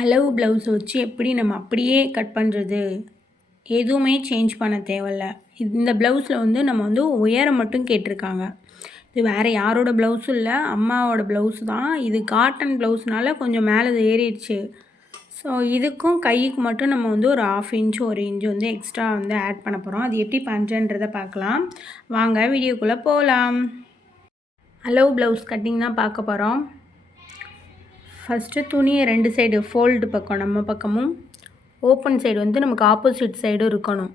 அளவு ப்ளவுஸை வச்சு எப்படி நம்ம அப்படியே கட் பண்ணுறது, எதுவுமே சேஞ்ச் பண்ண தேவையில்ல. இந்த ப்ளவுஸில் வந்து நம்ம வந்து உயரம் மட்டும் கேட்டிருக்காங்க. இது வேறு யாரோட ப்ளவுஸும் இல்லை, அம்மாவோட ப்ளவுஸ் தான். இது காட்டன் ப்ளவுஸ்னால கொஞ்சம் மேலே ஏறிடுச்சு. ஸோ இதுக்கும் கைக்கு மட்டும் நம்ம வந்து ஒரு 1/2 இன்ச்சு 1 இன்ச்சு வந்து எக்ஸ்ட்ரா வந்து ஆட் பண்ண போகிறோம். அது எப்படி பண்ணுறன்றதை பார்க்கலாம். வாங்க வீடியோக்குள்ளே போகலாம். அளவு ப்ளவுஸ் கட்டிங் தான் பார்க்க போகிறோம். ஃபஸ்ட்டு துணியை 2 சைடு ஃபோல்டு பக்கம் நம்ம பக்கமும், ஓப்பன் சைடு வந்து நமக்கு ஆப்போசிட் சைடும் இருக்கணும்.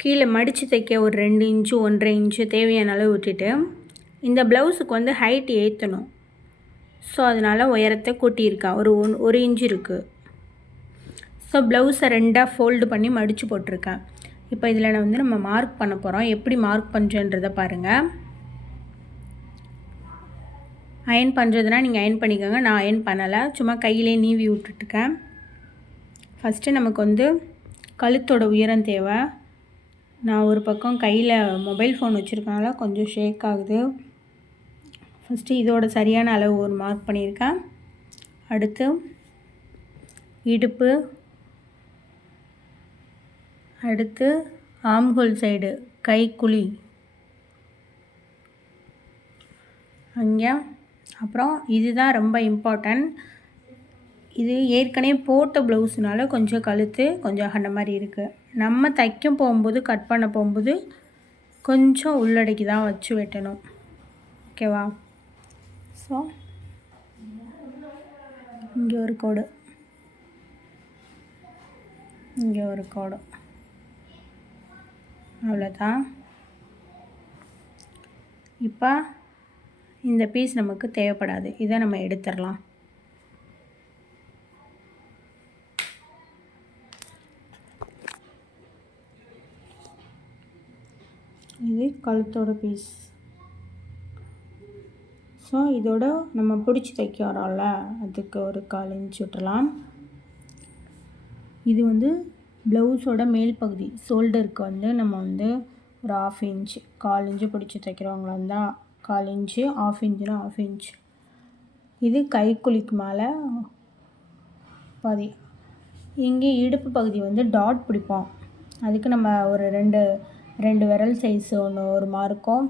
கீழே மடித்து தைக்க ஒரு 2 இன்ச்சு 1.5 இன்ச்சு தேவையான அளவு விட்டுட்டு, இந்த ப்ளவுஸுக்கு வந்து ஹைட் ஏற்றணும். ஸோ அதனால் உயரத்தை கூட்டியிருக்கேன். ஒரு இன்ச்சு இருக்குது. ஸோ ப்ளவுஸை 2ஆக ஃபோல்டு பண்ணி மடித்து போட்டிருக்கேன். இப்போ இதில் நான் வந்து நம்ம மார்க் பண்ண போகிறோம். எப்படி மார்க் பண்ணுறன்றதை பாருங்கள். அயன் பண்ணுறதுனா நீங்கள் அயன் பண்ணிக்கோங்க. நான் அயன் பண்ணலை, சும்மா கையிலே நீவி விட்டுட்டுருக்கேன். ஃபஸ்ட்டு நமக்கு வந்து கழுத்தோட உயரம் தேவை. நான் ஒரு பக்கம் கையில் மொபைல் ஃபோன் வச்சுருக்கனால கொஞ்சம் ஷேக் ஆகுது. ஃபஸ்ட்டு இதோட சரியான அளவு ஒரு மார்க் பண்ணியிருக்கேன். அடுத்து இடுப்பு, அடுத்து ஆம்ஹோல் சைடு கைக்குழி அங்கே, அப்புறம் இதுதான் ரொம்ப இம்பார்ட்டன்ட். இது ஏற்கனவே போட்ட ப்ளவுஸ்னால கொஞ்சம் கழுத்து கொஞ்சம் அகண்ட மாதிரி இருக்குது. நம்ம தைக்க போகும்போது கட் பண்ண போகும்போது கொஞ்சம் உள்ளடக்கி தான் வச்சு வெட்டணும். ஓகேவா? ஸோ இங்கே ஒரு கோடு, இங்கே ஒரு கோடு, அவ்வளோதான். இப்போ இந்த பீஸ் நமக்கு தேவைப்படாது, இதை நம்ம எடுத்துடலாம். இது கழுத்தோட பீஸ். ஸோ இதோட நம்ம பிடிச்சி தைக்க வரோம்ல, அதுக்கு ஒரு 1/4 இன்ச் விட்டுறலாம். இது வந்து ப்ளவுஸோட மேல் பகுதி ஷோல்டருக்கு வந்து நம்ம வந்து ஒரு 1/2 இன்ச் 1/4 இன்ச்சு பிடிச்சி தைக்கிறவங்களா இருந்தால் 1/4 இன்ச்சு, 1/2 இன்ச்சுனா 1/2 இன்ச். இது கைக்குழிக்கு மேலே பாதி. இங்கே இடுப்பு பகுதி வந்து டாட் பிடிப்போம். அதுக்கு நம்ம ஒரு ரெண்டு விரல் சைஸ் ஒரு மார்க்கும்,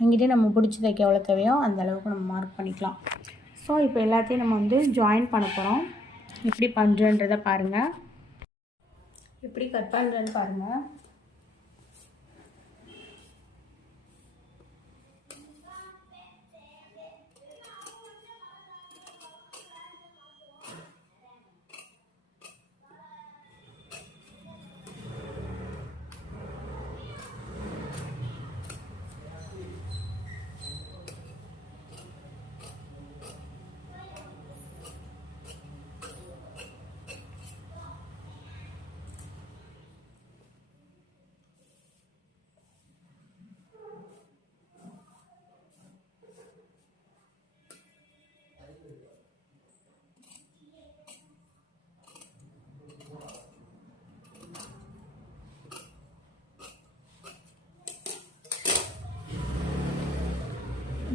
அங்கிட்டே நம்ம பிடிச்சி தைக்க எவ்வளோ தேவையோ அந்த அளவுக்கு நம்ம மார்க் பண்ணிக்கலாம். ஸோ இப்போ எல்லாத்தையும் நம்ம வந்து ஜாயின் பண்ண போகிறோம். எப்படி பண்ணுறன்றதை பாருங்கள், எப்படி கட் பண்ணுறேன்னு பாருங்கள்.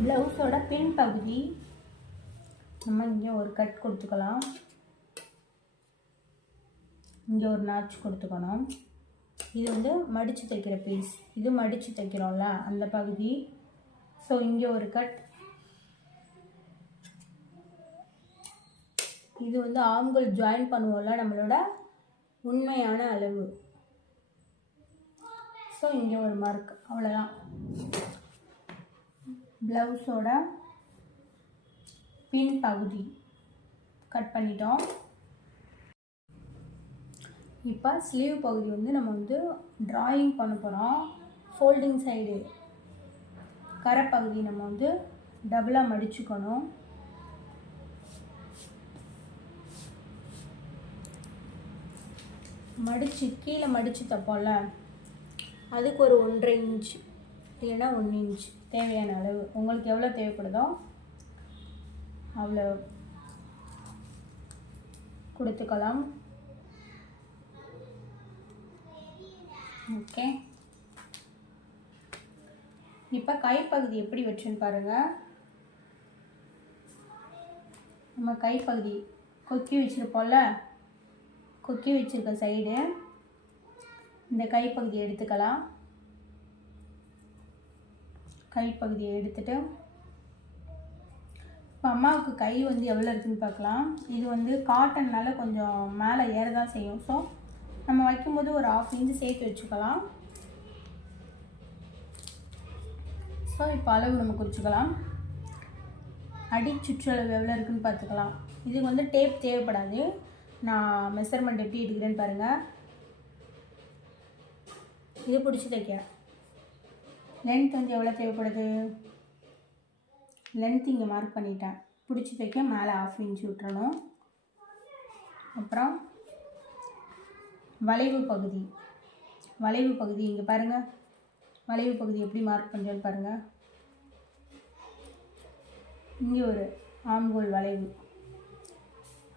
ப்ளவுஸோட பின் பகுதி நம்ம இங்கே ஒரு கட் கொடுத்துக்கலாம், இங்கே ஒரு நாச் கொடுத்துக்கணும். இது வந்து மடித்து தைக்கிற பீஸ், இது மடித்து தைக்கிறோம்ல அந்த பகுதி. ஸோ இங்கே ஒரு கட். இது வந்து ஆம்கள் ஜாயின் பண்ணுவோம்ல நம்மளோட உண்மையான அளவு. ஸோ இங்கே ஒரு மார்க், அவ்வளோதான். ப்ளவுஸோட பின் பகுதி கட் பண்ணிட்டோம். இப்போ ஸ்லீவ் பகுதி வந்து நம்ம வந்து ட்ராயிங் பண்ண போகிறோம். ஃபோல்டிங் சைடு கரை பகுதி நம்ம வந்து டபுளாக மடிச்சுக்கணும். மடித்து கீழே மடித்து தைப்போம்ல, அதுக்கு ஒரு 1.5 இன்ச் இல்லைன்னா 1 இன்ச் தேவையான அளவு உங்களுக்கு எவ்வளோ தேவைப்படுதோ அவ்வளோ கொடுத்துக்கலாம். ஓகே, இப்போ கைப்பகுதி எப்படி வச்சுன்னு பாருங்கள். நம்ம கைப்பகுதி கொக்கி வச்சுருப்போம்ல, கொக்கி வச்சுருக்க சைடு இந்த கைப்பகுதியை எடுத்துக்கலாம். கைப்பகுதியை எடுத்துகிட்டு இப்போ அம்மாவுக்கு கை வந்து எவ்வளோ இருக்குதுன்னு பார்க்கலாம். இது வந்து காட்டன்னால கொஞ்சம் மேலே ஏற தான் செய்யும். ஸோ நம்ம வைக்கும்போது ஒரு 1/2 இன்ச்சு சேர்த்து வச்சுக்கலாம். ஸோ இப்போ அளவு நம்ம குறிச்சிக்கலாம். அடி சுற்றளவு எவ்வளோ இருக்குதுன்னு பார்த்துக்கலாம். இதுக்கு வந்து டேப் தேவைப்படாது. நான் மெஷர்மெண்ட் எப்படி எடுக்கிறேன்னு பாருங்கள். இது பிடிச்சி தைக்க லென்த் வந்து எவ்வளோ தேவைப்படுது, லென்த் இங்கே மார்க் பண்ணிட்டேன். பிடிச்சி தைக்க மேலே 1/2 இன்ச்சு விட்டுறணும். அப்புறம் வளைவு பகுதி, வளைவு பகுதி இங்கே பாருங்கள். வளைவு பகுதி எப்படி மார்க் பண்ணுறேன்னு பாருங்கள். இங்கே ஒரு ஆம்கோல் வளைவு,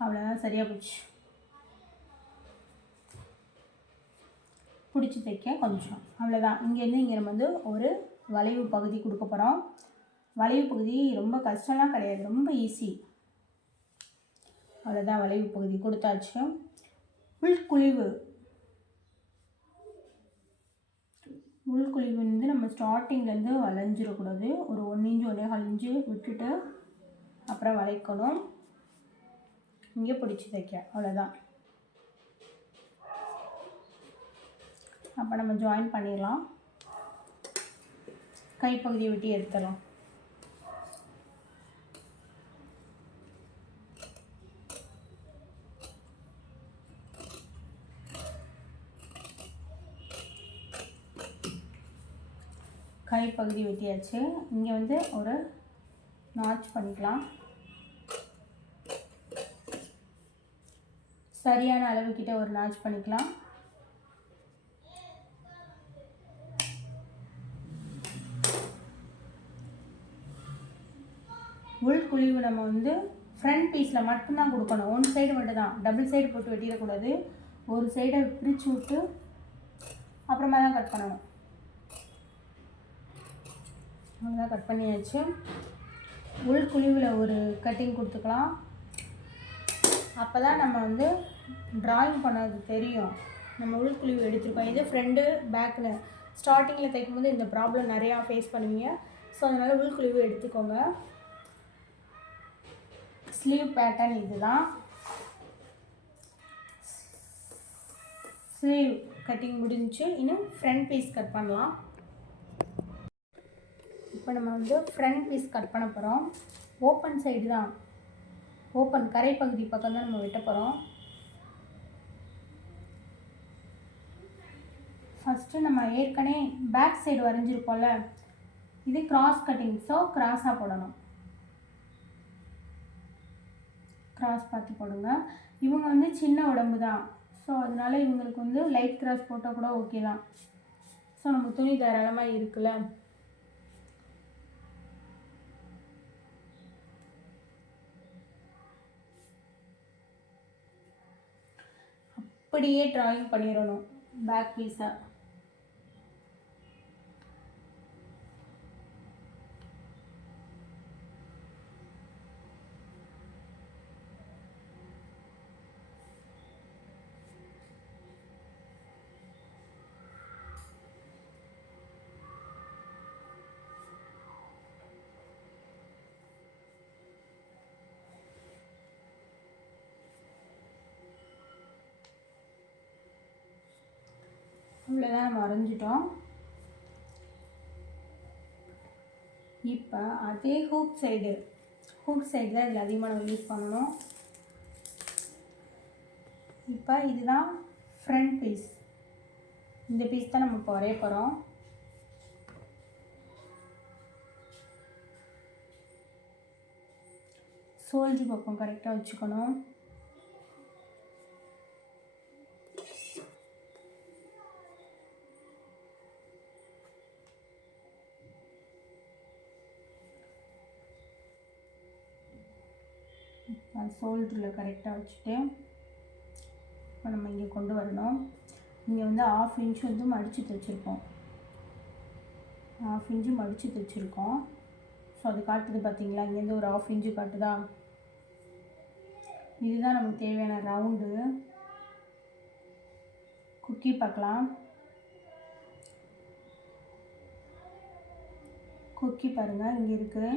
அவ்வளோதான், சரியாக போச்சு. பிடிச்சி தைக்க கொஞ்சம் அவ்வளோதான். இங்கேருந்து இங்கே நம்ம வந்து ஒரு வளைவு பகுதி கொடுக்க போகிறோம். வளைவு பகுதி ரொம்ப கஷ்டம்லாம் கிடையாது, ரொம்ப ஈஸி. அவ்வளோதான், வளைவு பகுதி கொடுத்தாச்சு. உள்குழிவு, உள்குழிவு வந்து நம்ம ஸ்டார்டிங்லேருந்து வளைஞ்சிடக்கூடாது. ஒரு 1 இன்ச்சு 1.25 இன்ச்சு விட்டுட்டு அப்புறம் வளைக்கணும். இங்கே பிடிச்சி தைக்க அவ்வளோதான். அப்போ நம்ம ஜாயின் பண்ணிடலாம். கைப்பகுதியை வெட்டி எடுத்துடலாம். கைப்பகுதி வெட்டியாச்சு. இங்கே வந்து ஒரு நாச் பண்ணிக்கலாம். சரியான அளவுக்கிட்ட ஒரு நாச் பண்ணிக்கலாம். உள்குழிவு நம்ம வந்து ஃப்ரண்ட் பீஸில் மட்டும்தான் கொடுக்கணும். ஒன் சைடு மட்டும் தான், டபுள் சைடு போட்டு வெட்டிடக்கூடாது. ஒரு சைடை பிரித்து விட்டு அப்புறமா தான் கட் பண்ணணும். அவ்வளோதான், கட் பண்ணியாச்சு. உள்குழிவில் ஒரு கட்டிங் கொடுத்துக்கலாம். அப்போ தான் நம்ம வந்து ட்ராயிங் பண்ணது தெரியும். நம்ம உள்குழிவு எடுத்துருக்கோம். இது ஃப்ரண்ட்டு பேக்கில் ஸ்டார்டிங்கில் தைக்கும்போது இந்த ப்ராப்ளம் நிறையா ஃபேஸ் பண்ணுவீங்க. ஸோ அதனால் உள்குழிவு எடுத்துக்கோங்க. ஸ்லீவ் பேட்டர்ன் இதுதான். ஸ்லீவ் கட்டிங் முடிஞ்சு. இன்னும் ஃப்ரண்ட் பீஸ் கட் பண்ணலாம். இப்போ நம்ம வந்து ஃப்ரண்ட் பீஸ் கட் பண்ண போகிறோம். ஓப்பன் சைடு தான், ஓப்பன் கரைப்பகுதி பக்கம் தான் நம்ம வெட்ட போகிறோம். ஃபஸ்ட்டு நம்ம ஏற்கனவே பேக் சைடு வரைஞ்சிருப்போம்ல, இது கிராஸ் கட்டிங். ஸோ கிராஸாக போடணும். கிராஸ் பார்த்து போடுங்க. இவங்க வந்து சின்ன உடம்பு தான். ஸோ அதனால இவங்களுக்கு வந்து லைட் கிராஸ் போட்டால் கூட ஓகே தான். ஸோ நம்ம துணி தாராளமாக இருக்குல்ல. அப்படியே ட்ராயிங் பண்ணிடணும் பேக் பீஸை. இவ்வளோதான் நம்ம வரைஞ்சிட்டோம். இப்போ அதே ஹூக் சைடு தான் இதில் அதிகமாக நம்ம யூஸ் பண்ணணும். இப்போ இதுதான் ஃப்ரண்ட் பீஸ். இந்த பீஸ் தான் நம்ம இப்போ வரைய போகிறோம். சோல்ஜி பக்கம் கரெக்டாக வச்சுக்கணும். ஷோல்டரில் கரெக்டாக வச்சுட்டு இப்போ நம்ம இங்கே கொண்டு வரணும். இங்கே வந்து 1/2 இன்ச் வந்து மடித்து தைச்சிருக்கோம். 1/2 இன்ச்சு மடித்து தைச்சிருக்கோம். ஸோ அது காட்டுது பார்த்தீங்களா, இங்கேருந்து ஒரு 1/2 இன்ச்சு காட்டுதா. இதுதான் நமக்கு தேவையான ரவுண்டு. குக்கி பார்க்கலாம். குக்கி பாருங்கள், இங்கே இருக்குது.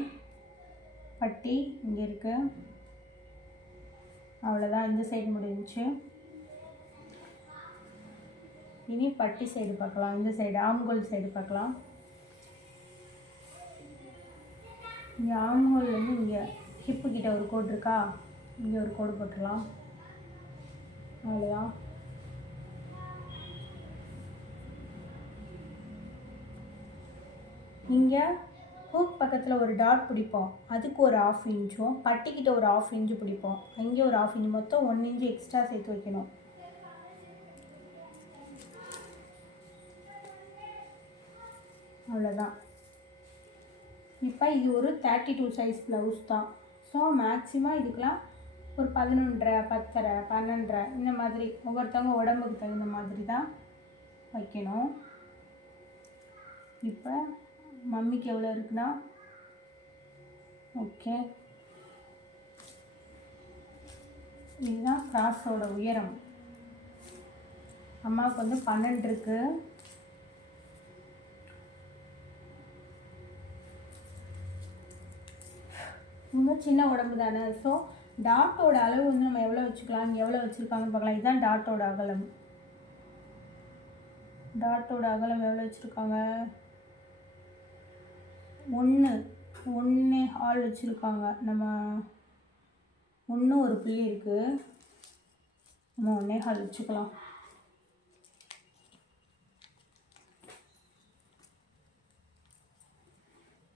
பட்டி இங்கே இருக்குது. அவ்வளோதான், இந்த சைடு முடிஞ்சிச்சு. இனி பட்டி சைடு பார்க்கலாம். இந்த சைடு ஆம்கோல் சைடு பார்க்கலாம். இங்கே ஆம்கோல்லேருந்து இங்கே ஹிப்பு கிட்ட ஒரு கோடு இருக்கா, இங்கே ஒரு கோடு போட்டுடலாம். அவ்வளோதான். இங்கே ஹூக் பக்கத்தில் ஒரு டாட் பிடிப்போம், அதுக்கு ஒரு 1/2 இன்ச்சும் பட்டிக்கிட்ட ஒரு 1/2 இன்ச்சு பிடிப்போம். அங்கே ஒரு 1/2 இன்ச்சு, மொத்தம் 1 இன்ச்சு எக்ஸ்ட்ரா சேர்த்து வைக்கணும். அவ்வளோதான். இப்போ இது ஒரு 32 சைஸ் ப்ளவுஸ் தான். ஸோ மேக்ஸிமம் இதுக்கெலாம் ஒரு 11.5, 10.5, 12.5 இந்த மாதிரி ஒவ்வொருத்தவங்க உடம்புக்கு தகுந்த மாதிரி தான் வைக்கணும். இப்போ மம்மிக்கு எவ்வளோ இருக்குன்னா, ஓகே, இதுதான் கிராஸோட உயரம். அம்மாவுக்கு வந்து 12 இருக்குது. இன்னும் சின்ன உடம்பு தானே. ஸோ டாட்டோட அளவு வந்து நம்ம எவ்வளோ வச்சுக்கலாம், இங்கே எவ்வளோ வச்சுருக்காங்கன்னு பார்க்கலாம். இதுதான் டாட்டோட அகலம். டாட்டோட அகலம் எவ்வளோ வச்சுருக்காங்க, 1.25 வச்சுருக்காங்க. நம்ம 1 ஒரு புள்ளி இருக்குது, நம்ம 1.25 வச்சுக்கலாம்.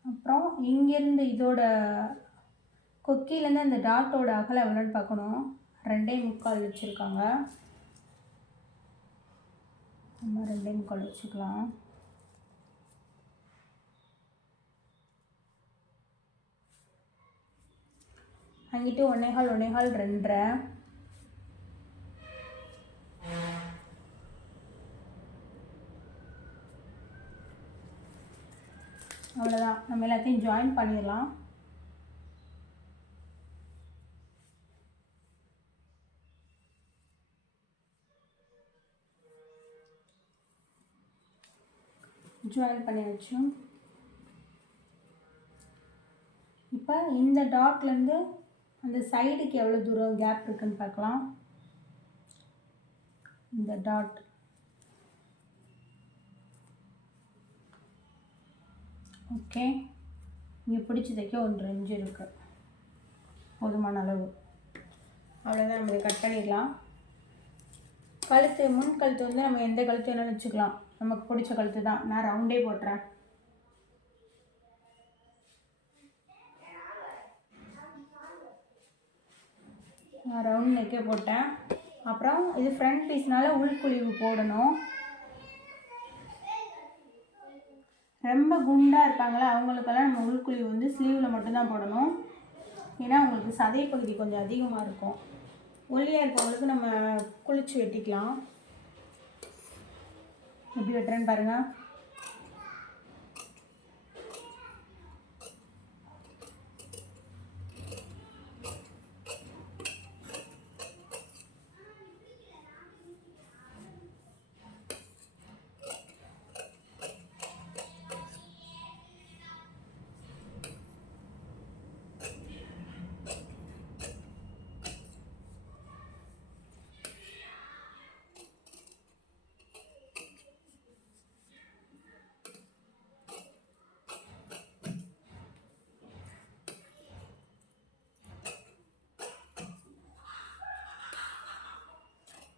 அப்புறம் இங்கேருந்து இதோட கொக்கிலேருந்து அந்த டாட்டோட அகலம் எவ்வளோன்னு பார்க்கணும். 2.25 வச்சுருக்காங்க. நம்ம 2.25 வச்சுக்கலாம். அங்கிட்டு 1.25, 2.5. அவ்வளோதான். நம்ம எல்லாத்தையும் ஜாயின் பண்ணிடலாம். ஜாயின் பண்ணியாச்சு. இப்போ இந்த டாட்லேருந்து அந்த சைடுக்கு எவ்வளோ தூரம் கேப் இருக்குன்னு பார்க்கலாம். இந்த டாட் ஓகே, இங்கே பிடிச்சி தைக்க 1 இன்ச்சு இருக்குது, போதுமான அளவு. அவ்வளோதான், நம்ம இதை கட் பண்ணிடலாம். கழுத்து, முன் கழுத்து வந்து நம்ம எந்த கழுத்து வேணாலும் வச்சுக்கலாம், நமக்கு பிடிச்ச கழுத்து தான். நான் ரவுண்டே போட்டுறேன். நான் ரவுண்ட் நெக்கே போட்டேன். அப்புறம் இது ஃப்ரண்ட் பீஸ்னால உள்குழிவு போடணும். ரொம்ப குண்டாக இருப்பாங்களா அவங்களுக்கெல்லாம் நம்ம உள்குழிவு வந்து ஸ்லீவில் மட்டும்தான் போடணும். ஏன்னா அவங்களுக்கு சதை பகுதி கொஞ்சம் அதிகமாக இருக்கும். ஒல்லியாக இருக்கவங்களுக்கு நம்ம குளிச்சு வெட்டிக்கலாம். எப்படி வெட்டுறேன்னு பாருங்கள்.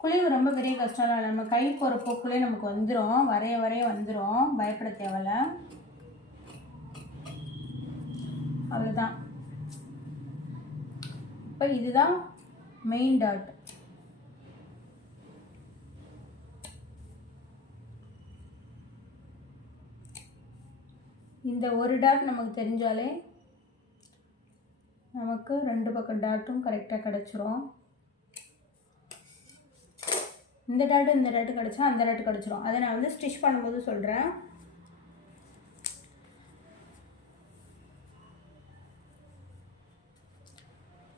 குழிவு ரொம்ப பெரிய கஷ்டம்லாம் இல்லை. நம்ம கை போகிற போக்குள்ளே நமக்கு வந்துடும், வரைய வந்துடும், பயப்பட தேவையில்ல. அவ்வளோதான். இப்போ இதுதான் மெயின் டாட். இந்த ஒரு டாட் நமக்கு தெரிஞ்சாலே நமக்கு 2 பக்கம் டாட்டும் கரெக்டாக கிடச்சிரும். இந்த டாட்டு கிடச்சா அந்த டாட்டு கிடச்சிரும். அதை நான் வந்து ஸ்டிச் பண்ணும்போது சொல்கிறேன்.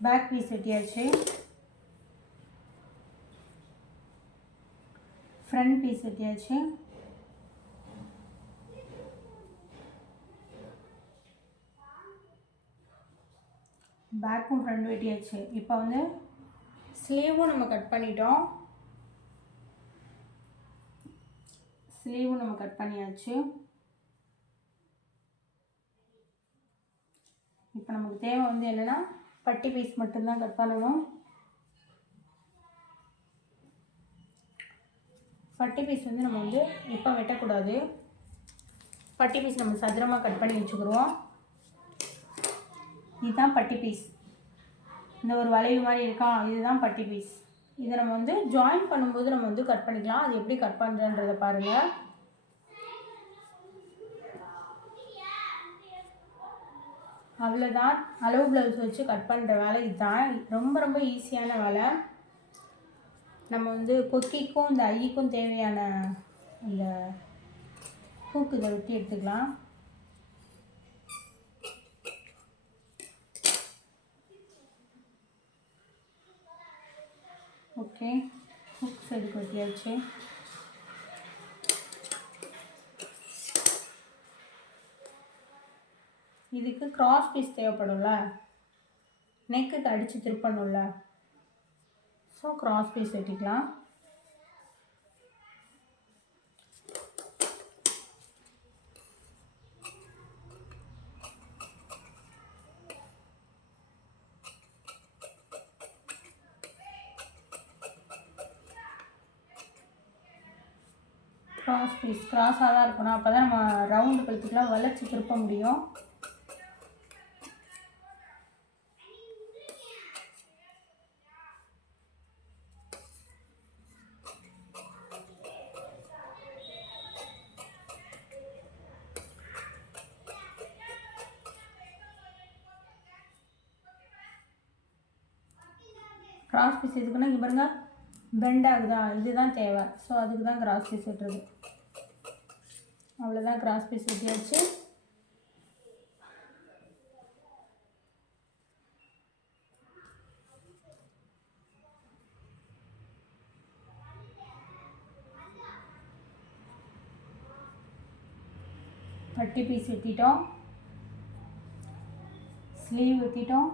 பேக் பீஸ் வெட்டியாச்சு. ஃப்ரண்ட் பீஸ் வெட்டியாச்சு. பேக்கும் ஃப்ரண்ட் வெட்டியாச்சு. இப்போ வந்து ஸ்லீவும் நம்ம கட் பண்ணிட்டோம். ஸ்லீவும் நம்ம கட் பண்ணியாச்சு. இப்போ நமக்கு தேவை வந்து என்னென்னா பட்டி பீஸ் மட்டும்தான் கட் பண்ணணும். பட்டி பீஸ் வந்து நம்ம வந்து இப்போ வெட்டக்கூடாது. பட்டி பீஸ் நம்ம சதுரமாக கட் பண்ணி வச்சுக்கிடுவோம். இதுதான் பட்டி பீஸ். இந்த ஒரு வளைவு மாதிரி இருக்கா, இதுதான் பட்டி பீஸ். இதை நம்ம வந்து ஜாயின் பண்ணும்போது நம்ம வந்து கட் பண்ணிக்கலாம். அது எப்படி கட் பண்ணுறன்றதை பாருங்கள். அவ்வளோதான். அளவு ப்ளவுஸ் வச்சு கட் பண்ணுற வேலை இதுதான். ரொம்ப ரொம்ப ஈஸியான வேலை. நம்ம வந்து கொக்கிக்கும் இந்த ஐக்கும் தேவையான இந்த ஹூக்கு இதை வெட்டி எடுத்துக்கலாம். ஓகே, ஹூக் சைடு வெட்டியாச்சு. இதுக்கு கிராஸ் பீஸ் தேவைப்படும்ல, நெக்குக்கு அடித்து திருப்பணும்ல. ஸோ கிராஸ் பீஸ் வெட்டிக்கலாம். கிராஸ் பீஸ் கிராஸாக தான் இருக்கணும். அப்போ தான் நம்ம ரவுண்டு கழுத்துக்கெலாம் வளைச்சி திருப்ப முடியும். கிராஸ் பீஸ் எதுக்குன்னா இங்கே பாருங்கள் பெண்ட் ஆகுதா, இதுதான் தேவை. ஸோ அதுக்கு தான் கிராஸ் பீஸ் வெட்டுறது. அவ்வளோதான், கிராஸ் பீஸ் வெட்டியாச்சு. பட்டி பீஸ் வெட்டிட்டோம், ஸ்லீவ் வெட்டிட்டோம்,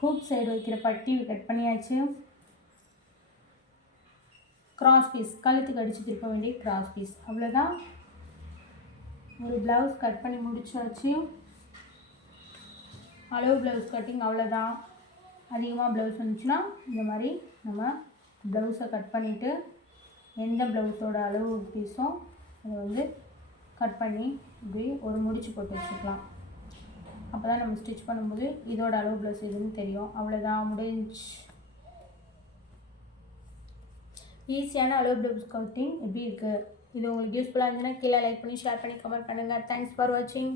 ஹூக் சைடு வைக்கிற பட்டி கட் பண்ணியாச்சு. கிராஸ் பீஸ் கழுத்துக்கு அடித்து திருப்ப வேண்டிய கிராஸ் பீஸ். அவ்வளோதான், ஒரு ப்ளவுஸ் கட் பண்ணி முடிச்சாச்சு. அளவு ப்ளவுஸ் கட்டிங் அவ்வளோதான். அதிகமாக ப்ளவுஸ் வந்துச்சுன்னா இந்த மாதிரி நம்ம ப்ளவுஸை கட் பண்ணிவிட்டு எந்த ப்ளவுஸோட அளவு பீஸோ அதை வந்து கட் பண்ணி இப்படி ஒரு முடிச்சு போட்டு வச்சுக்கலாம். அப்போ தான் நம்ம ஸ்டிச் பண்ணும்போது இதோட அளவு ப்ளவுஸ் எதுன்னு தெரியும். அவ்வளோதான், முடிஞ்சு. ஈஸியான அளவு ப்ளவுஸ் கட்டிங் எப்படி இருக்குது, இது உங்களுக்கு யூஸ்ஃபுல்லாக இருந்துச்சுன்னா கீழே லைக் பண்ணி ஷேர் பண்ணி கமெண்ட் பண்ணுங்கள். தேங்க்ஸ் ஃபார் வாட்சிங்.